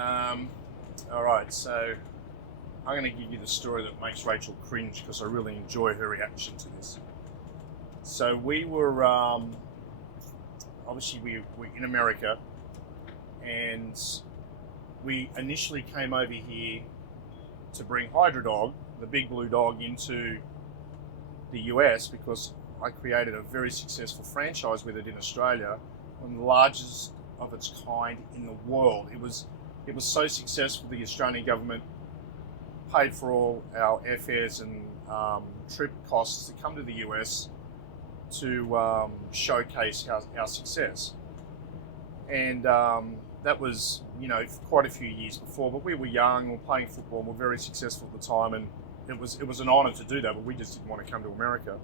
All right, so I'm going to give you the story that makes Rachel cringe because I really enjoy her reaction to this. So we were, obviously we were in America, and we initially came over here to bring Hydrodog, the big blue dog, into the US because I created a very successful franchise with it in Australia, one of the largest of its kind in the world. It was so successful, the Australian government paid for all our airfares and trip costs to come to the US to showcase our success. And that was, quite a few years before, but we were young, we were playing football, and we were very successful at the time, and it was an honour to do that, but we just didn't want to come to America.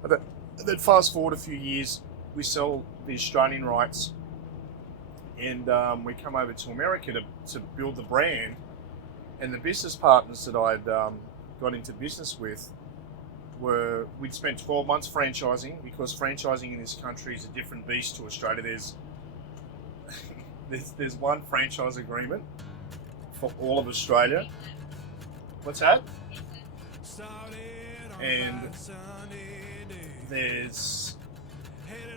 But then fast forward a few years, we sell the Australian rights, and we come over to America to build the brand. And the business partners that I'd got into business with we'd spent 12 months franchising, because franchising in this country is a different beast to Australia. There's one franchise agreement for all of Australia. What's that? And there's,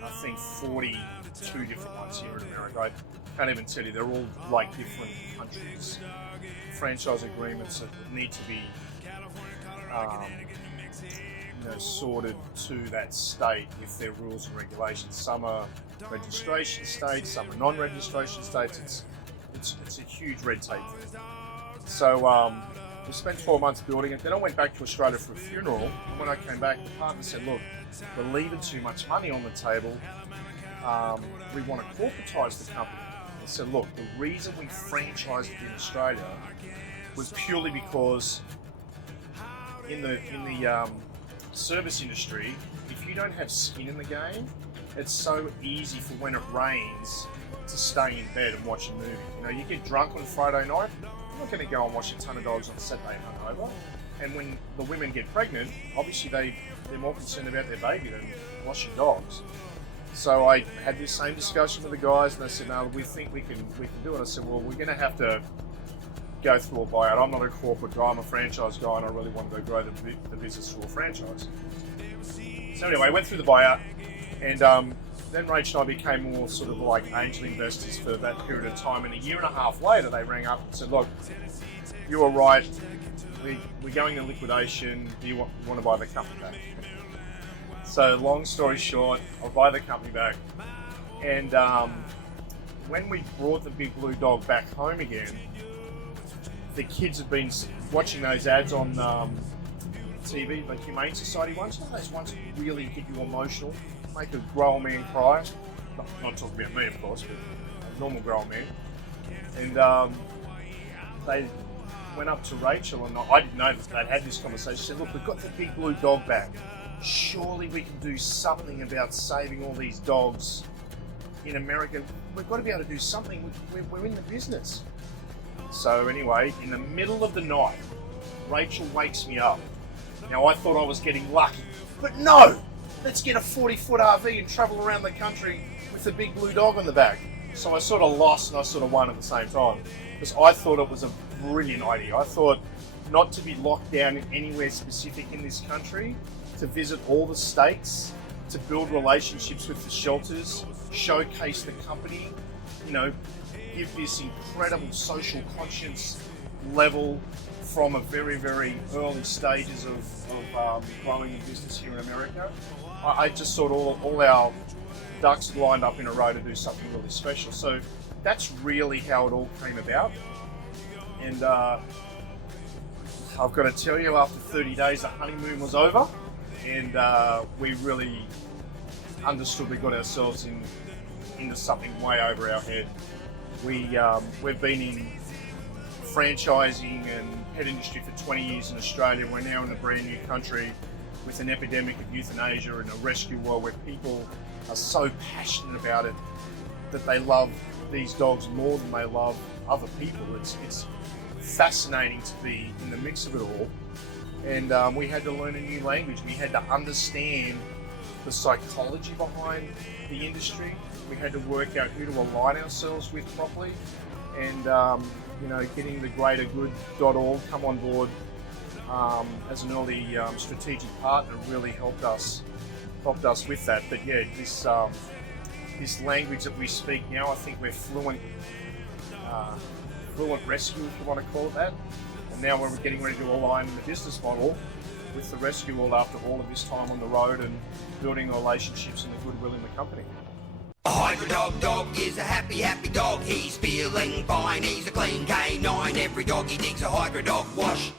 I think, 42 different ones here in America. I can't even tell you, they're all like different countries. Franchise agreements that need to be sorted to that state with their rules and regulations. Some are registration states, some are non-registration states. It's a huge red tape thing. So we spent 12 months building it. Then I went back to Australia for a funeral, and when I came back, the partner said, "Look, we're leaving too much money on the table. We want to corporatise the company." I said, "Look, the reason we franchised in Australia was purely because in the service industry, if you don't have skin in the game, it's so easy for when it rains to stay in bed and watch a movie. You get drunk on Friday night, you're not going to go and watch a ton of dogs on Saturday hungover. And when the women get pregnant, obviously they're more concerned about their baby than washing dogs." So I had this same discussion with the guys, and they said, "No, we think we can do it." I said, "Well, we're going to have to go through a buyout. I'm not a corporate guy, I'm a franchise guy, and I really want to grow the business through a franchise." So anyway, I went through the buyout, and then Rachel and I became more sort of like angel investors for that period of time. And a year and a half later, they rang up and said, "Look, you were right. We're going to liquidation. Do you want to buy the company back?" So long story short, I'll buy the company back. And when we brought the big blue dog back home again, the kids had been watching those ads on TV, like Humane Society ones. Those ones that really get you emotional, make a grown man cry. Not talking about me, of course, but a normal grown man. And they went up to Rachel, and I didn't know that they'd had this conversation. She said, "Look, we've got the big blue dog back. Surely we can do something about saving all these dogs in America. We've got to be able to do something. We're in the business." So anyway, in the middle of the night, Rachel wakes me up. Now I thought I was getting lucky, but no! Let's get a 40-foot RV and travel around the country with the big blue dog on the back. So I sort of lost and I sort of won at the same time, because I thought it was a brilliant idea. I thought not to be locked down in anywhere specific in this country, to visit all the states, to build relationships with the shelters, showcase the company, give this incredible social conscience level from a very, very early stages of growing the business here in America. I just thought all our ducks lined up in a row to do something really special. So that's really how it all came about. And I've got to tell you, after 30 days, the honeymoon was over, and we really understood we got ourselves into something way over our head. We've been in franchising and pet industry for 20 years in Australia. We're now in a brand new country with an epidemic of euthanasia and a rescue world where people are so passionate about it that they love these dogs more than they love other people. It's fascinating to be in the mix of it all. And we had to learn a new language. We had to understand the psychology behind the industry. We had to work out who to align ourselves with properly. and getting the greatergood.org come on board as an early strategic partner really helped us with that. But yeah, this language that we speak now, I think we're fluent rescue, if you want to call it that. And now we're getting ready to align the business model with the rescue all after all of this time on the road and building the relationships and the goodwill in the company. A Hydro dog is a happy, happy dog. He's feeling fine. He's a clean canine. Every dog he digs a Hydro dog wash.